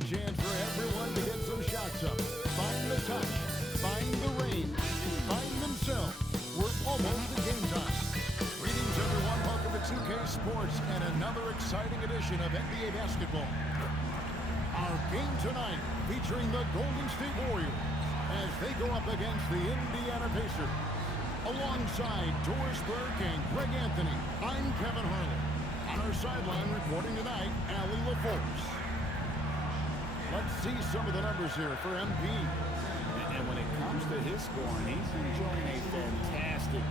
a chance for everyone to get some shots up. Find the touch. Find the range. Find themselves. We're almost at game time. Greetings, everyone. Welcome to 2K Sports and another exciting edition of NBA basketball. Our game tonight featuring the Golden State Warriors as they go up against the Indiana Pacers. Alongside Doris Burke and Greg Anthony, I'm Kevin Harlan. On our sideline reporting tonight, Allie LaForce. Let's see some of the numbers here for MP. And when it comes to his scoring, he's enjoying a fantastic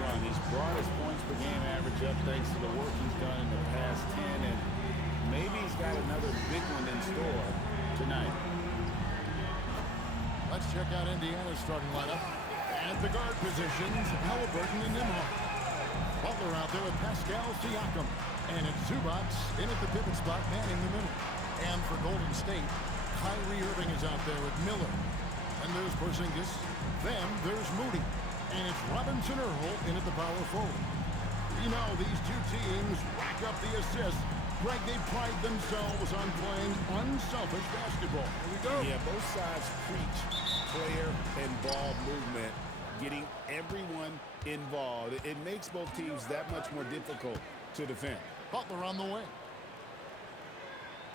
run. He's brought his points per game average up thanks to the work he's done in the past 10, and maybe he's got another big one in store tonight. Let's check out Indiana's starting lineup. At the guard positions, Halliburton and Nembhard. Butler out there with Pascal Siakam. And it's Zubac in at the pivot spot, manning the middle. And for Golden State, Kyrie Irving is out there with Miller. And there's Porzingis. Then there's Moody. And it's Robinson Earl in at the power forward. You know, these two teams rack up the assists. Greg, they pride themselves on playing unselfish basketball. Here we go. Yeah, both sides preach player and ball movement, getting everyone involved. It makes both teams that much more difficult to defend. Butler on the way.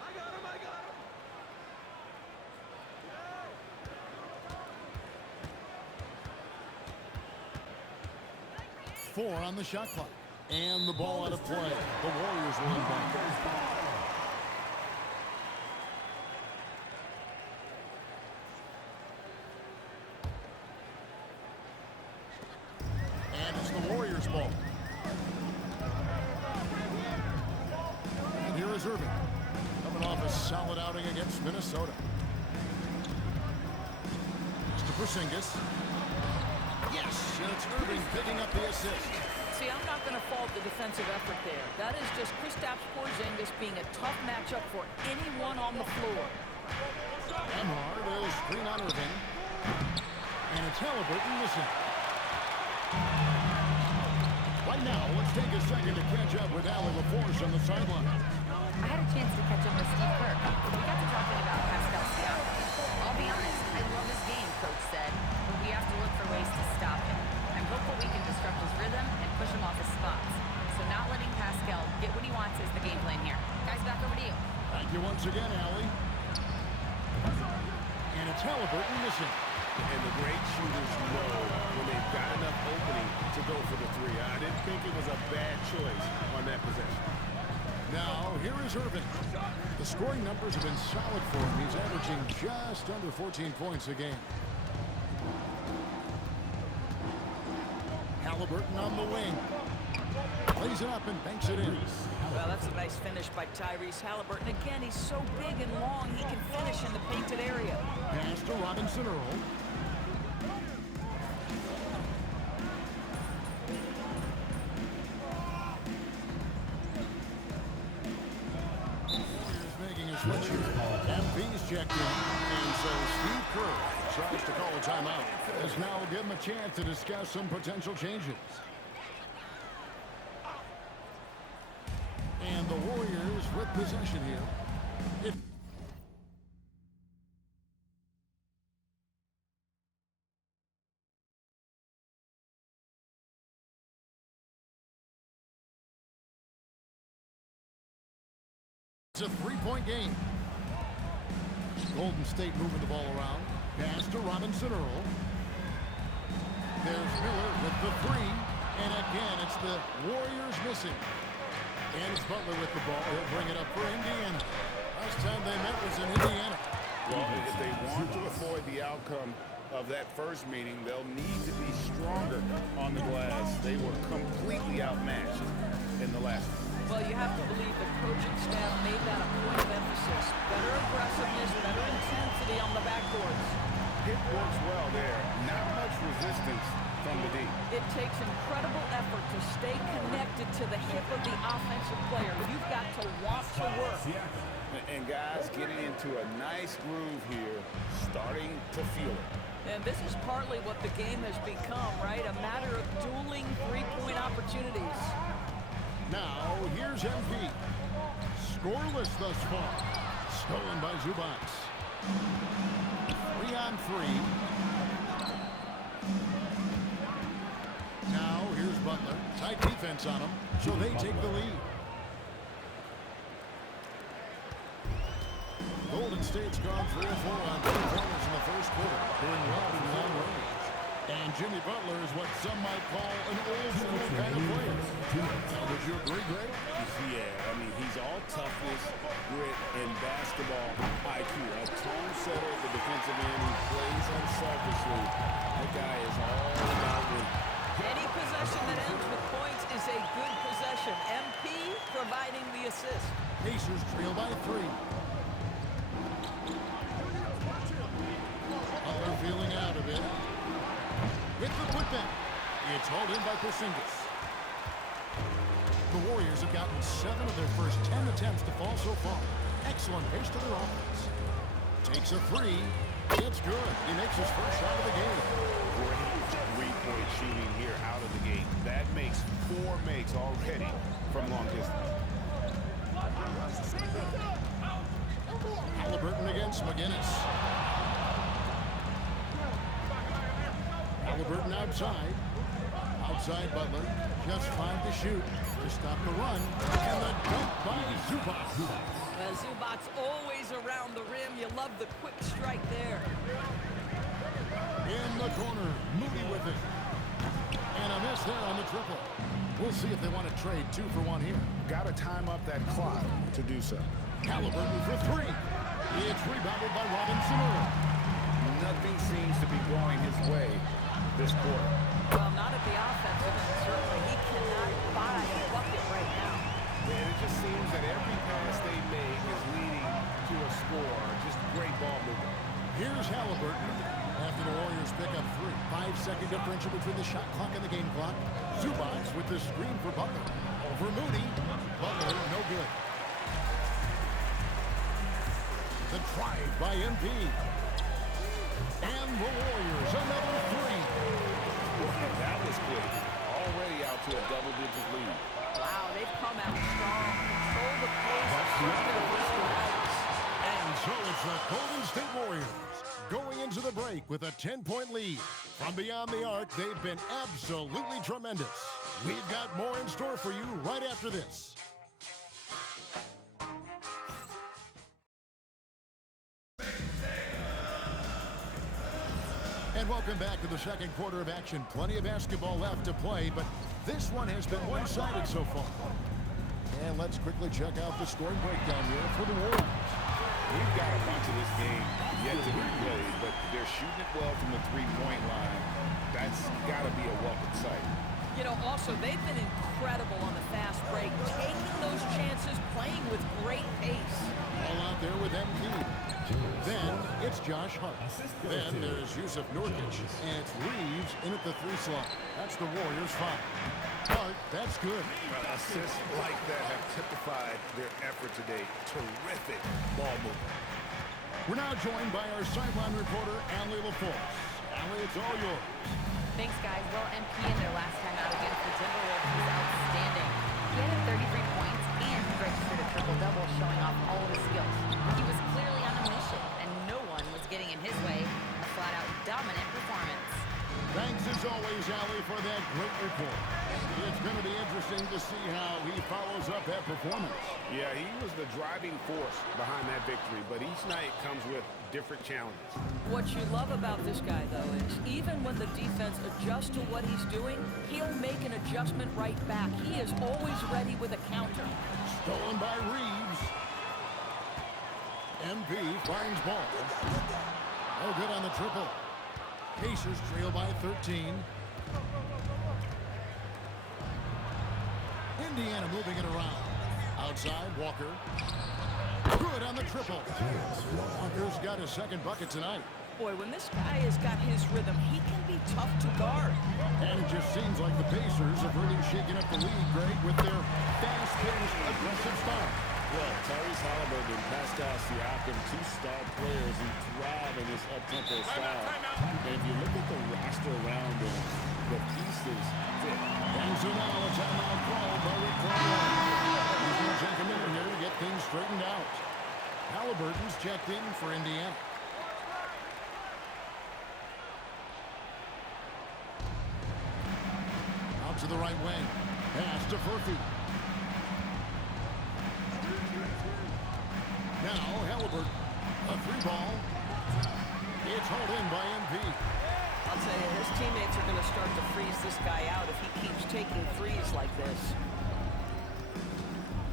I got him. 4 on the shot clock. And the ball out of play. The Warriors will inbound. And it's the Warriors' ball. And here is Irving. Coming off a solid outing against Minnesota. Mr. Porzingis. Yes, and it's Irving picking up the assist. See, I'm not going to fault the defensive effort there. That is just Kristaps Porzingis being a tough matchup for anyone on the floor. Nembhard is screen on Irving. And it's Halliburton missing. Right now, let's take a second to catch up with Allie LaForce on the sideline. I had a chance to catch up with Steve Kerr. We got to talking about Pascal Siakam. I'll be honest, I love his game, Coach said, but we have to look for ways to stop him. I'm hopeful we can disrupt his rhythm and push him off his spots. So not letting Pascal get what he wants is the game plan here. Guys, back over to you. Thank you once again, Allie. And it's Halliburton missing. And the great shooters know when they've got enough opening to go for the three. I didn't think it was a bad choice on that possession. Now, here is Irving. The scoring numbers have been solid for him. He's averaging just under 14 points a game. Halliburton on the wing. Plays it up and banks it in. Well, that's a nice finish by Tyrese Halliburton. Again, he's so big and long, he can finish in the painted area. Pass to Robinson Earl. Warriors making a switch here. MP's checked in. And so Steve Kerr tries to call a timeout. As now will give him a chance to discuss some potential changes. And the Warriors with possession here. It's a three-point game. Golden State moving the ball around. Pass to Robinson Earl. There's Miller with the three. And again, it's the Warriors missing. And it's Butler with the ball. He'll bring it up for Indiana. Last time they met was in Indiana. Well, if they want to avoid the outcome of that first meeting, they'll need to be stronger on the glass. They were completely outmatched in the last one. Well, you have to believe the coaching staff made that a point of emphasis. Better aggressiveness, better intensity on the backboards. It works well there. Not much resistance from the D. It takes incredible effort to stay connected to the hip of the offensive player. You've got to want to work. And guys getting into a nice groove here, starting to feel it. And this is partly what the game has become, right? A matter of dueling three-point opportunities. Now, here's MP. Scoreless thus far. Stolen by Zubac. 3-on-3. Now here's Butler. Tight defense on him, so they take the lead. Golden State's gone 3 or 4 on 3 corners in the first quarter, doing well from long range. And Jimmy Butler is what some might call an old-school kind of player. Would you agree, Greg? Yeah, I mean, he's all toughness, grit, and basketball IQ. A tone setter at the defensive end who plays unselfishly. That guy is all about winning. Any possession that ends with points is a good possession. MP providing the assist. Pacers trail by 3. Butler feeling out of it. With the putback. It's hauled in by Porzingis. The Warriors have gotten 7 of their first 10 attempts to fall so far. Excellent pace to their offense. Takes a 3. It's good. He makes his first shot of the game. Great three-point shooting here out of the gate. That makes 4 makes already from long distance. Halliburton against McGinnis. Halliburton outside. Outside Butler. Just 5 to shoot. To stop the run. And the dunk by Zubac. Zubac's always around the rim. You love the quick strike there. In the corner. Moody with it. And a miss there on the triple. We'll see if they want to trade 2 for 1 here. Got to time up that clock to do so. Halliburton for 3. It's rebounded by Robinson Earl. Nothing seems to be going his way this quarter. Well, not at the offensive end, certainly. He cannot buy a bucket right now. And it just seems that every pass they make is leading to a score. Just great ball movement. Here's Halliburton. After the Warriors pick up 3. 5-second differential between the shot clock and the game clock. Zubac with the screen for Butler. Over Moody. Butler, no good. The drive by MP. And the Warriors, another 3. That was quick. Already out to a double-digit lead. Wow, they've come out strong. Control the pace. Shoot their way out. And so it's the Golden State Warriors going into the break with a 10-point lead. From beyond the arc, they've been absolutely tremendous. We've got more in store for you right after this. And welcome back to the second quarter of action. Plenty of basketball left to play, but this one has been one-sided so far. And let's quickly check out the scoring breakdown here for the Warriors. We've got a bunch of this game yet to be played, but they're shooting it well from the three-point line. That's got to be a welcome sight. You know, also, they've been incredible on the fast break, taking those chances, playing with great pace. All out there with MP. Then it's Josh Hart. Then there's Yusuf Nurkic. And it's Reeves in at the 3 slot. That's the Warriors' 5. Hart, that's good. Assists like that have typified their effort today. Terrific ball movement. We're now joined by our sideline reporter, Allie LaForce. Allie, it's all yours. Thanks, guys. Well, MP in their last time out against the Timberwolves was outstanding. He had 33 points and he registered a triple-double, showing off all of his skills. He was clearly on a mission, and no one was getting in his way. A flat-out dominant performance. Thanks as always, Allie, for that great report. It's going to be interesting to see how he follows up that performance. Yeah, he was the driving force behind that victory, but each night comes with different challenges. What you love about this guy, though, is even when the defense adjusts to what he's doing, he'll make an adjustment right back. He is always ready with a counter. Stolen by Reeves. MP finds ball. No good on the triple. Pacers trail by 13. Indiana moving it around. Outside, Walker. Good on the triple. Walker's got his second bucket tonight. Boy, when this guy has got his rhythm, he can be tough to guard. And it just seems like the Pacers have really shaken up the league, Greg, with their fast-paced, aggressive style. Well, Tyrese Halliburton and Pascal Siakam, 2 star players who thrive in this up-tempo style. And if you look at the roster around them, the pieces fit. And so now a timeout called by Rick Carlisle. He's going to take a minute here to get things straightened out. Halliburton's checked in for Indiana. Out to the right wing. Pass to Furphy. Now Halliburton. A three ball. It's hauled in by MP. I'll tell you, his teammates are going to start to freeze this guy out if he keeps taking threes like this.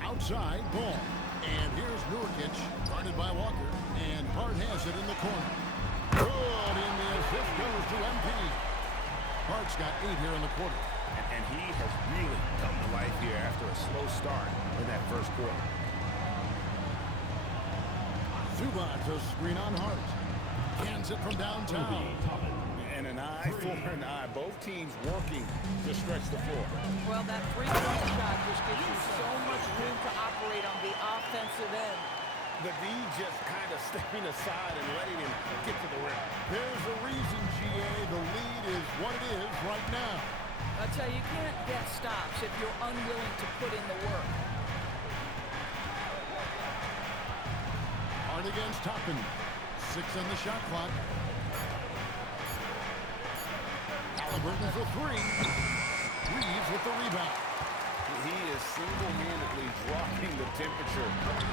Outside ball. And here's Nurkic, guarded by Walker. And Hart has it in the corner. Good, and the assist goes to MP. Hart's got 8 here in the quarter. And he has really come to life here after a slow start in that first quarter. Zubac to screen on Hart. Cans it from downtown. And an eye for an eye. Both teams working to stretch the floor. Well, that three-point shot just gives you so much room to operate on the offensive end. The D just kind of stepping aside and letting him get to the rim. There's a reason, GA. The lead is what it is right now. I tell you, you can't get stops if you're unwilling to put in the work. Hart against Toppin. 6 on the shot clock. Halliburton for 3. Reeves with the rebound. He is single-handedly dropping the temperature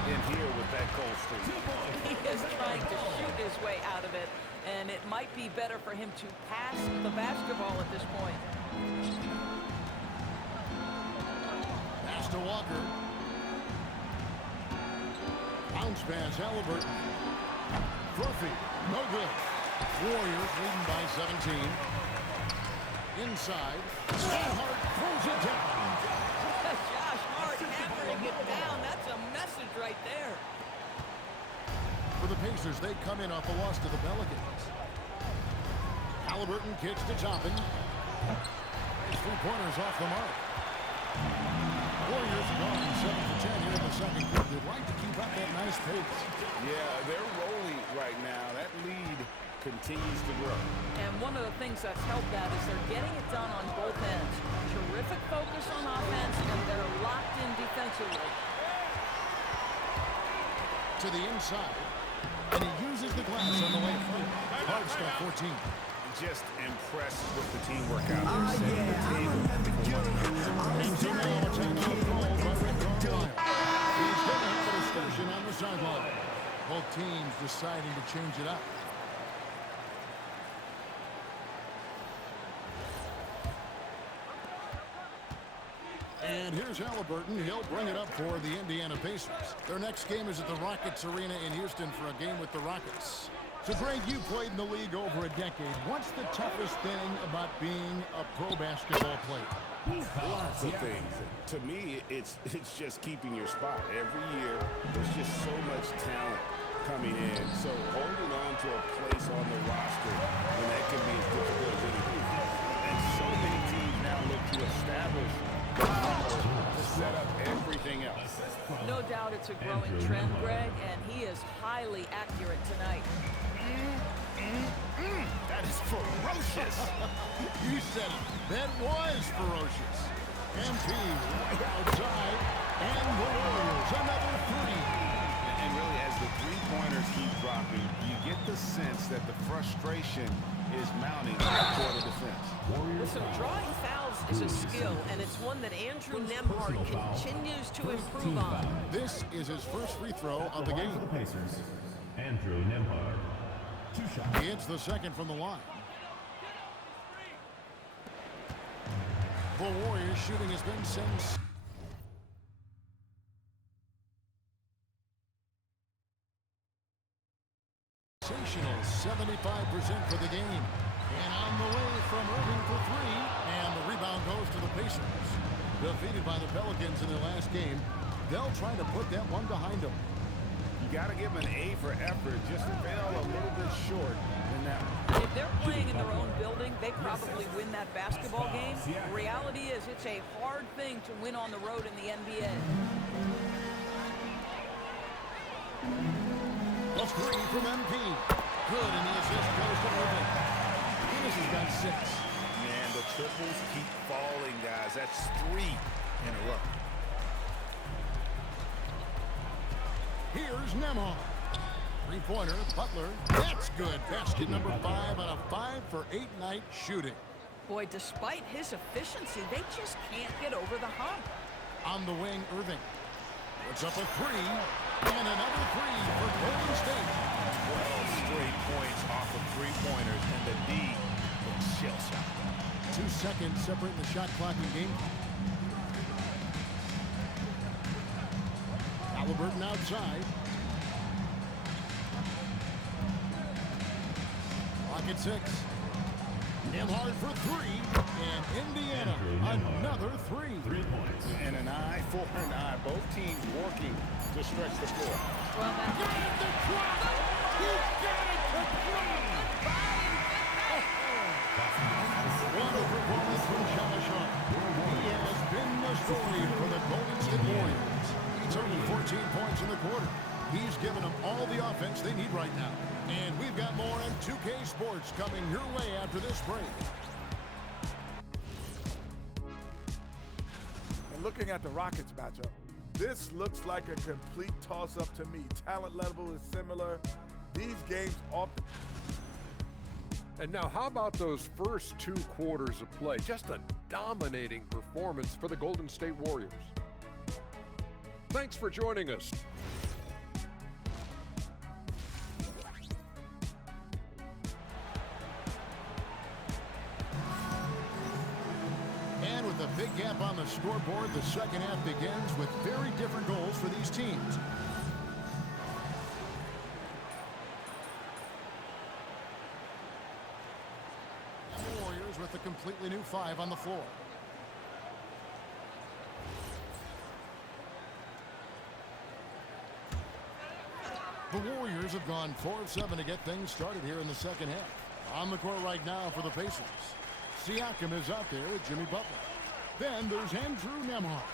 in here with that cold streak. He is trying to shoot his way out of it, and it might be better for him to pass the basketball at this point. Pass to Walker. Bounce pass, Halliburton. Furphy, no good. Warriors leading by 17. Inside. Scott Hart throws it down. Josh Hart hammering it down. That's a message right there. For the Pacers, they come in off a loss to the Pelicans. Halliburton kicks to Toppin. His 3-pointers off the mark. Warriors gone 7 for 10 here in the second quarter. They'd like to keep up that nice pace. Yeah, they're rolling right now. That lead continues to grow. And one of the things that's helped that is they're getting it done on both ends. Terrific focus on offense, and they're locked in defensively. To the inside. And he uses the glass on the way front. Hart's got 14. Just impressed with the teamwork out there. Setting the table. And so now a timeout called by Rick Carlisle. He's going to have a discussion on the sideline. Both teams deciding to change it up. And here's Halliburton. He'll bring it up for the Indiana Pacers. Their next game is at the Rockets Arena in Houston for a game with the Rockets. So, Greg, you played in the league over a decade. What's the toughest thing about being a pro basketball player? Lots of things. To me, it's just keeping your spot. Every year, there's just so much talent coming in. So holding on to a place on the roster, and that can be as difficult as anything. And so many teams now look to establish to set up everything else. No doubt it's a growing trend, Greg, and he is highly accurate tonight. That is ferocious. You said it. That was ferocious. MP right outside. And the Warriors, another 3. And really, as the three-pointers keep dropping, you get the sense that the frustration is mounting toward the defense. Listen, drawing fouls is a skill, and it's one that Andrew Nembhard continues to improve on. This is his first free throw of the game. Pacers, Andrew Nembhard. 2 shots. He hits the second from the line. The Warriors shooting has been sensational. 75% for the game. And on the way from Irving for 3. And the rebound goes to the Pacers. Defeated by the Pelicans in their last game. They'll try to put that one behind them. You got to give them an A for effort. Just fell a little bit short in that one. If they're playing in their own building, they probably win that basketball game. The reality is it's a hard thing to win on the road in the NBA. A 3 from MP. Good, and the assist goes to Irving. Guinness has got 6. Man, the triples keep falling, guys. That's 3 in a row. Here's Nembhard. Three-pointer, Butler. That's good. Basket number 5 on a 5-for-8 night shooting. Boy, despite his efficiency, they just can't get over the hump. On the wing, Irving. Puts up a three. And another three for Golden State. 12 straight points off of three-pointers, and the D looks shell-shocked. 2 seconds separating the shot clock and game. Halliburton outside. Clock at 6. Nembhard for three. And Indiana, another three. 3 points. And an eye for an eye. Both teams working to stretch the floor. Well, that Got it to drop! He got it to drop! What a performance from Shalashon. He has been the story for the Golden State Warriors. He's earned 14 points in the quarter. He's given them all the offense they need right now. And we've got more on 2K Sports coming your way after this break. And looking at the Rockets matchup, this looks like a complete toss-up to me. Talent level is similar. These games often... And now how about those first 2 quarters of play? Just a dominating performance for the Golden State Warriors. Thanks for joining us. And with a big gap on the scoreboard, the second half begins with very different goals for these teams. And the Warriors with a completely new 5 on the floor. The Warriors have gone 4 of 7 to get things started here in the second half. On the court right now for the Pacers. Siakam is out there with Jimmy Butler. Then there's Andrew Nembhard.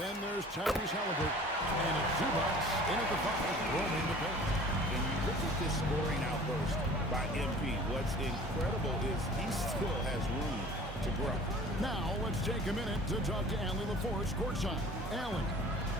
Then there's Tyrese Halliburton. And Zubac in at the 5, roaming the paint. And you look at this scoring outburst by MP. What's incredible is he still has room to grow. Now let's take a minute to talk to Allie LaForce courtside. Allie.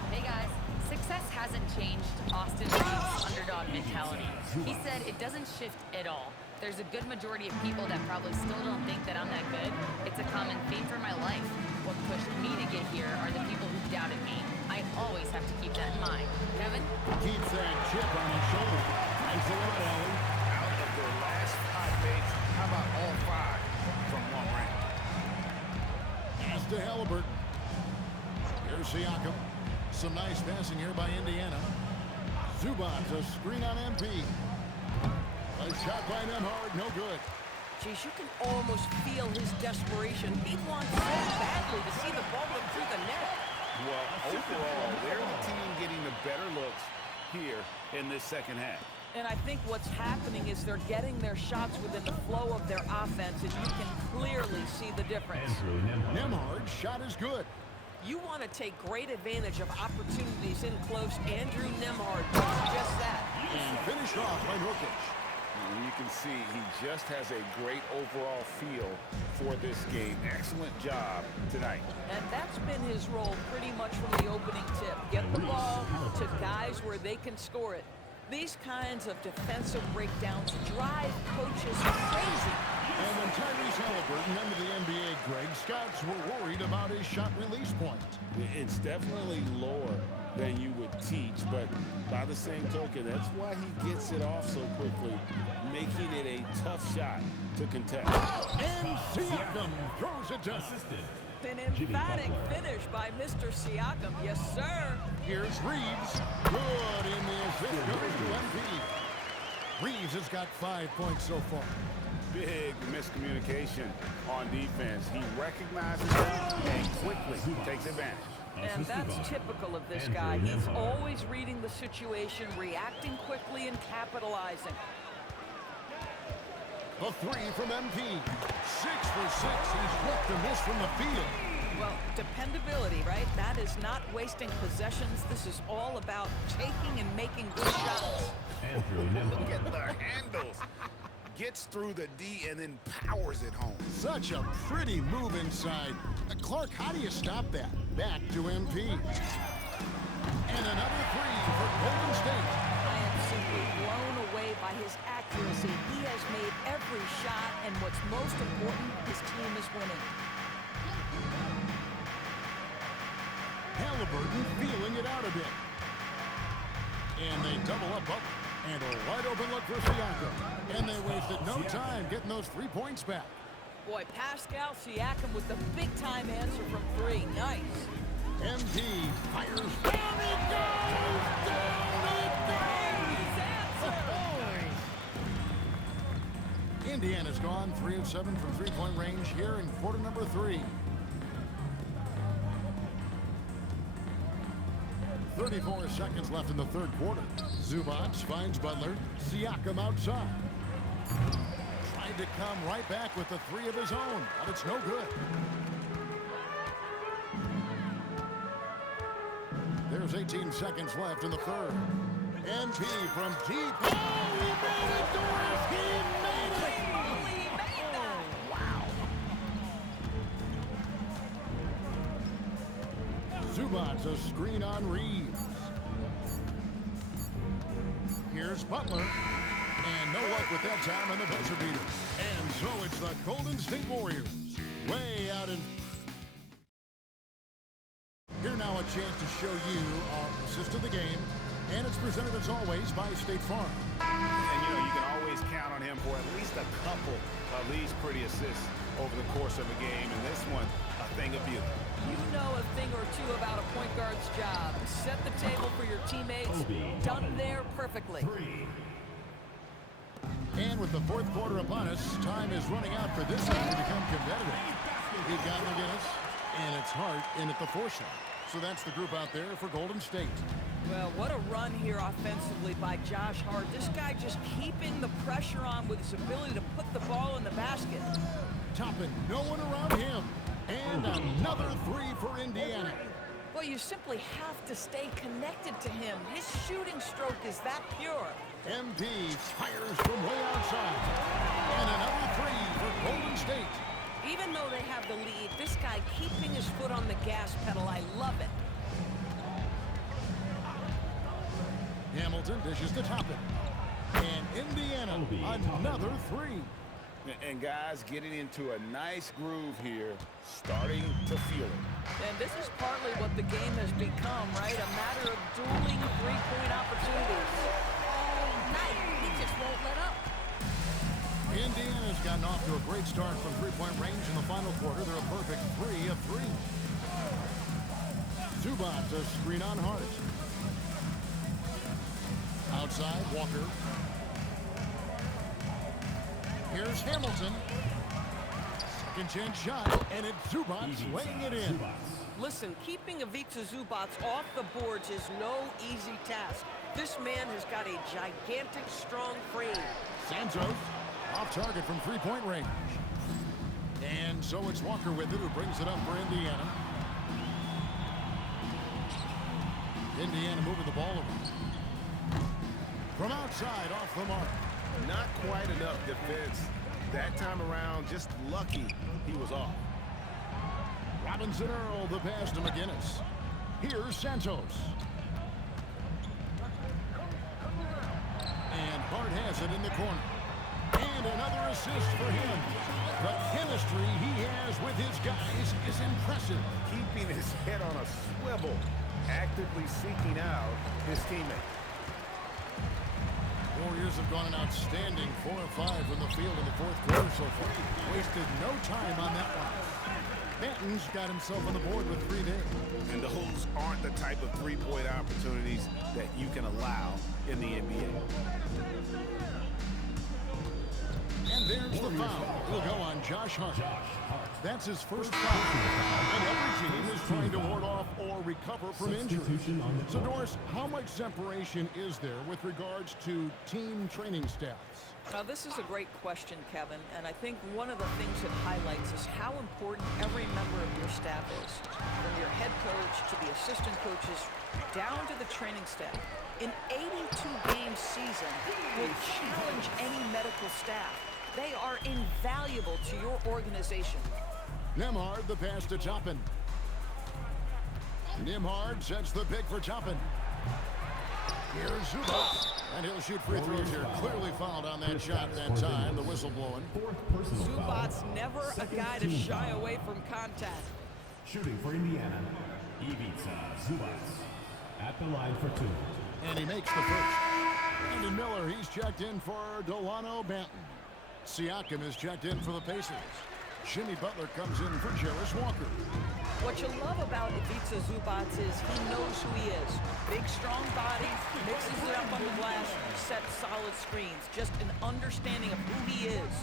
Hey guys, success hasn't changed Austin Reeves' underdog mentality. He said it doesn't shift at all. There's a good majority of people that probably still don't think that I'm that good. It's a common theme for my life. What pushed me to get here are the people who doubted me. I always have to keep that in mind. Kevin? Keeps that chip on his shoulder. Thanks a lot, Allie. Out of their last 5 dates, how about all 5 from one round? Pass to Halliburton. Here's Siakam. Some nice passing here by Indiana. Zubac, a screen on MP. A shot by Nembhard, no good. Geez, you can almost feel his desperation. He wants so badly to see the ball go through the net. Well, overall, they're the team getting the better looks here in this second half. And I think what's happening is they're getting their shots within the flow of their offense, and you can clearly see the difference. Andrew Nembhard. Nembhard's shot is good. You want to take great advantage of opportunities in close. Andrew Nembhard does just that. And finished off by Nurkic. And you can see he just has a great overall feel for this game. Excellent job tonight. And that's been his role pretty much from the opening tip. Get the ball to guys where they can score it. These kinds of defensive breakdowns drive coaches crazy. And when Tyrese Halliburton entered the NBA, Greg, scouts were worried about his shot release point. It's definitely lower than you would teach, but by the same token, that's why he gets it off so quickly, making it a tough shot to contest. And Siakam throws it down. An emphatic finish by Mr. Siakam. Yes, sir. Here's Reeves. Good in the assist goes to MP. Reeves has got 5 points so far. Big miscommunication on defense. He recognizes that and quickly takes advantage. And that's typical of this guy. He's always reading the situation, reacting quickly, and capitalizing. A 3 from MP. 6 for 6. He's ripped a miss from the field. Well, dependability, right? That is not wasting possessions. This is all about taking and making good shots. Andrew Look Nembhard. at the handles. Gets through the D and then powers it home. Such a pretty move inside. Clark, how do you stop that? Back to MP. And another 3 for Golden State. I am simply blown his accuracy. He has made every shot, and what's most important, his team is winning. Halliburton feeling it out a bit. And they double up Butler. And a wide open look for Siakam. And they wasted no time getting those 3 points back. Boy, Pascal Siakam with the big-time answer from three. Nice. MD fires. Down it goes! Down it goes! Indiana's gone 3 of 7 from three-point range here in quarter number 3. 34 seconds left in the third quarter. Zubac finds Butler. Siakam outside. Tried to come right back with the 3 of his own, but it's no good. There's 18 seconds left in the third. MP from deep. Oh, he made it, Doris! He made it! He made that! Wow. Zubac, a screen on Reeves. Here's Butler. And no luck with that time on the buzzer beater. And so it's the Golden State Warriors. Way out in... Here now a chance to show you our assist of the game. And it's presented as always by State Farm. And you know, you can always count on him for at least a couple of these pretty assists over the course of a game. And this one, a thing of beauty. You know a thing or two about a point guard's job. Set the table for your teammates. Done there perfectly. And with the fourth quarter upon us, time is running out for this game to become competitive. He got McGinnis, and it's Hart in at the 4 slot. So that's the group out there for Golden State. Well, what a run here offensively by Josh Hart. This guy just keeping the pressure on with his ability to put the ball in the basket. Toppin, no one around him. And another 3 for Indiana. Well, you simply have to stay connected to him. His shooting stroke is that pure. MP fires from way outside. And another 3 for Golden State. Even though they have the lead, this guy keeping his foot on the gas pedal, I love it. Hamilton dishes to Toppin. And Indiana, another 3. And guys getting into a nice groove here, starting to feel it. And this is partly what the game has become, right? A matter of dueling three-point opportunities. All night, he just won't let up. Indiana's gotten off to a great start from three-point range in the final quarter. They're a perfect 3 of 3. Zubac, a screen on Hart. Outside, Walker. Here's Hamilton. Second chance shot, and it's Zubac laying it in. Listen, keeping Ivica Zubac off the boards is no easy task. This man has got a gigantic, strong frame. Santos, off target from three-point range. And so it's Walker with it who brings it up for Indiana. Indiana moving the ball over. From outside, off the mark. Not quite enough defense. That time around, just lucky he was off. Robinson Earl, the pass to McGinnis. Here's Santos. And Hart has it in the corner. And another assist for him. The chemistry he has with his guys is impressive. Keeping his head on a swivel, actively seeking out his teammate. Warriors have gone an outstanding 4 of 5 from the field in the fourth quarter so far. Wasted no time on that one. Benton's got himself on the board with 3 days. And those aren't the type of three-point opportunities that you can allow in the NBA. And there's the foul. It'll go on Josh Hart. That's his first foul. And every team is trying to ward off or recover from injury. So, Doris, how much separation is there with regards to team training staffs? Now, this is a great question, Kevin, and I think one of the things it highlights is how important every member of your staff is. From your head coach to the assistant coaches, down to the training staff. An 82-game season will challenge any medical staff. They are invaluable to your organization. Nembhard, the pass to Toppin. Nembhard sets the pick for Toppin. Here's Zubac. And he'll shoot free throws here. Clearly fouled on that shot that time. The whistle blowing. Fourth personal foul. Zubac's never a Second guy to team shy foul. away from contact. Shooting for Indiana, Ivica Zubac at the line for 2. And he makes the first. Brandon Miller, he's checked in for Delano Banton. Siakam is checked in for the Pacers. Jimmy Butler comes in for Jarris Walker. What you love about Ivica Zubac is he knows who he is. Big, strong body, mixes it up on the glass, sets solid screens. Just an understanding of who he is.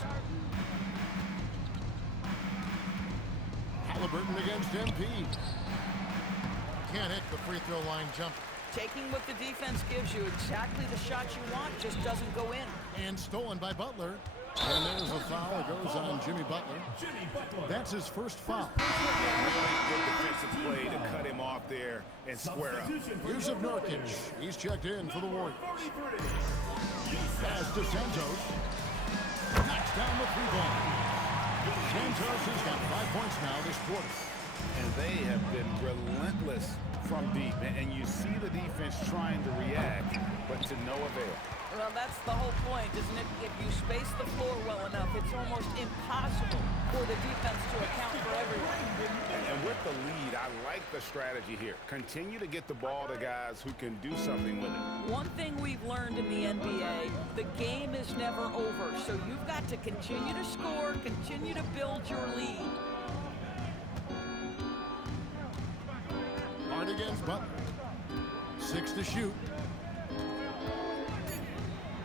Halliburton against MP. Can't hit the free throw line jumper. Taking what the defense gives you, exactly the shot you want, just doesn't go in. And stolen by Butler. And there's a foul. It goes on Jimmy Butler. That's his first foul. Really good defensive play to cut him off there and square up. Yusuf Nurkic, he's checked in for the Warriors. Pass to Santos. Knocks down the 3-ball. Santos has got 5 points now this quarter. And they have been relentless from deep. And you see the defense trying to react, but to no avail. Well, that's the whole point, isn't it? If you space the floor well enough, it's almost impossible for the defense to account for everyone. And with the lead, I like the strategy here. Continue to get the ball to guys who can do something with it. One thing we've learned in the NBA, the game is never over. So you've got to continue to score, continue to build your lead. Hard against Butler. 6 to shoot.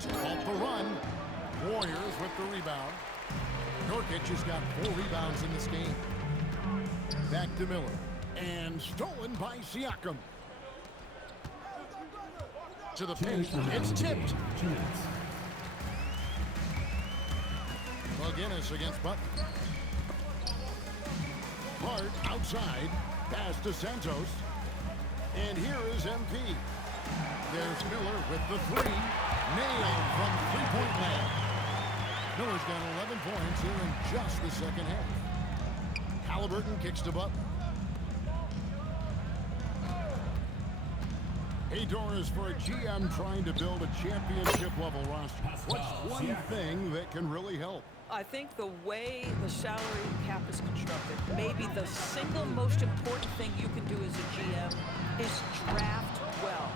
To halt the run. Warriors with the rebound. Nurkic has got 4 rebounds in this game. Back to Miller. And stolen by Siakam. To the paint. It's tipped. 2 minutes. McGinnis against Butler. Hart outside. Pass to Santos. And here is MP. There's Miller with the 3. Nailed from three-point land. Miller's got 11 points here in just the second half. Halliburton kicks to Butler. Hey, Doris, for a GM trying to build a championship-level roster, what's one thing that can really help? I think the way the salary cap is constructed, maybe the single most important thing you can do as a GM is draft well.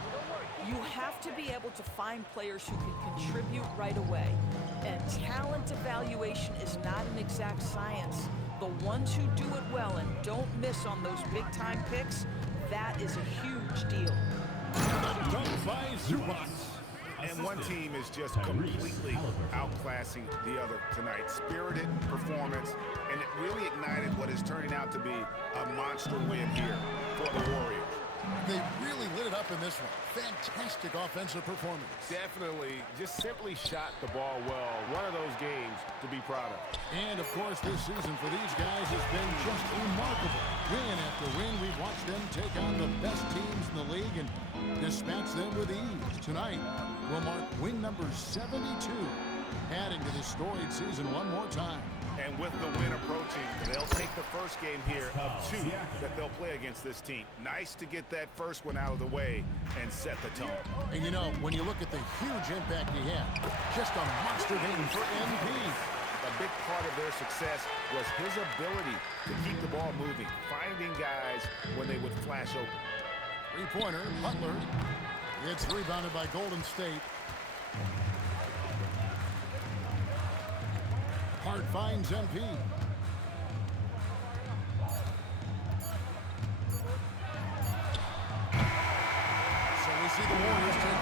You have to be able to find players who can contribute right away. And talent evaluation is not an exact science. The ones who do it well and don't miss on those big-time picks, that is a huge deal. Dunk by Zubac. And one team is just completely outclassing the other tonight. Spirited performance, and it really ignited what is turning out to be a monster win here for the Warriors. They really lit it up in this one. Fantastic offensive performance. Definitely just simply shot the ball well. One of those games to be proud of. And, of course, this season for these guys has been just remarkable. Win after win, we've watched them take on the best teams in the league and dispatch them with ease. Tonight will mark win number 72, adding to this storied season one more time. And with the win approaching, they'll take the first game here of 2 that they'll play against this team. Nice to get that first one out of the way and set the tone. And, you know, when you look at the huge impact he had, just a monster game for MP. A big part of their success was his ability to keep the ball moving, finding guys when they would flash open. Three-pointer, Butler. It's rebounded by Golden State. Hart finds MP. So we see the Warriors take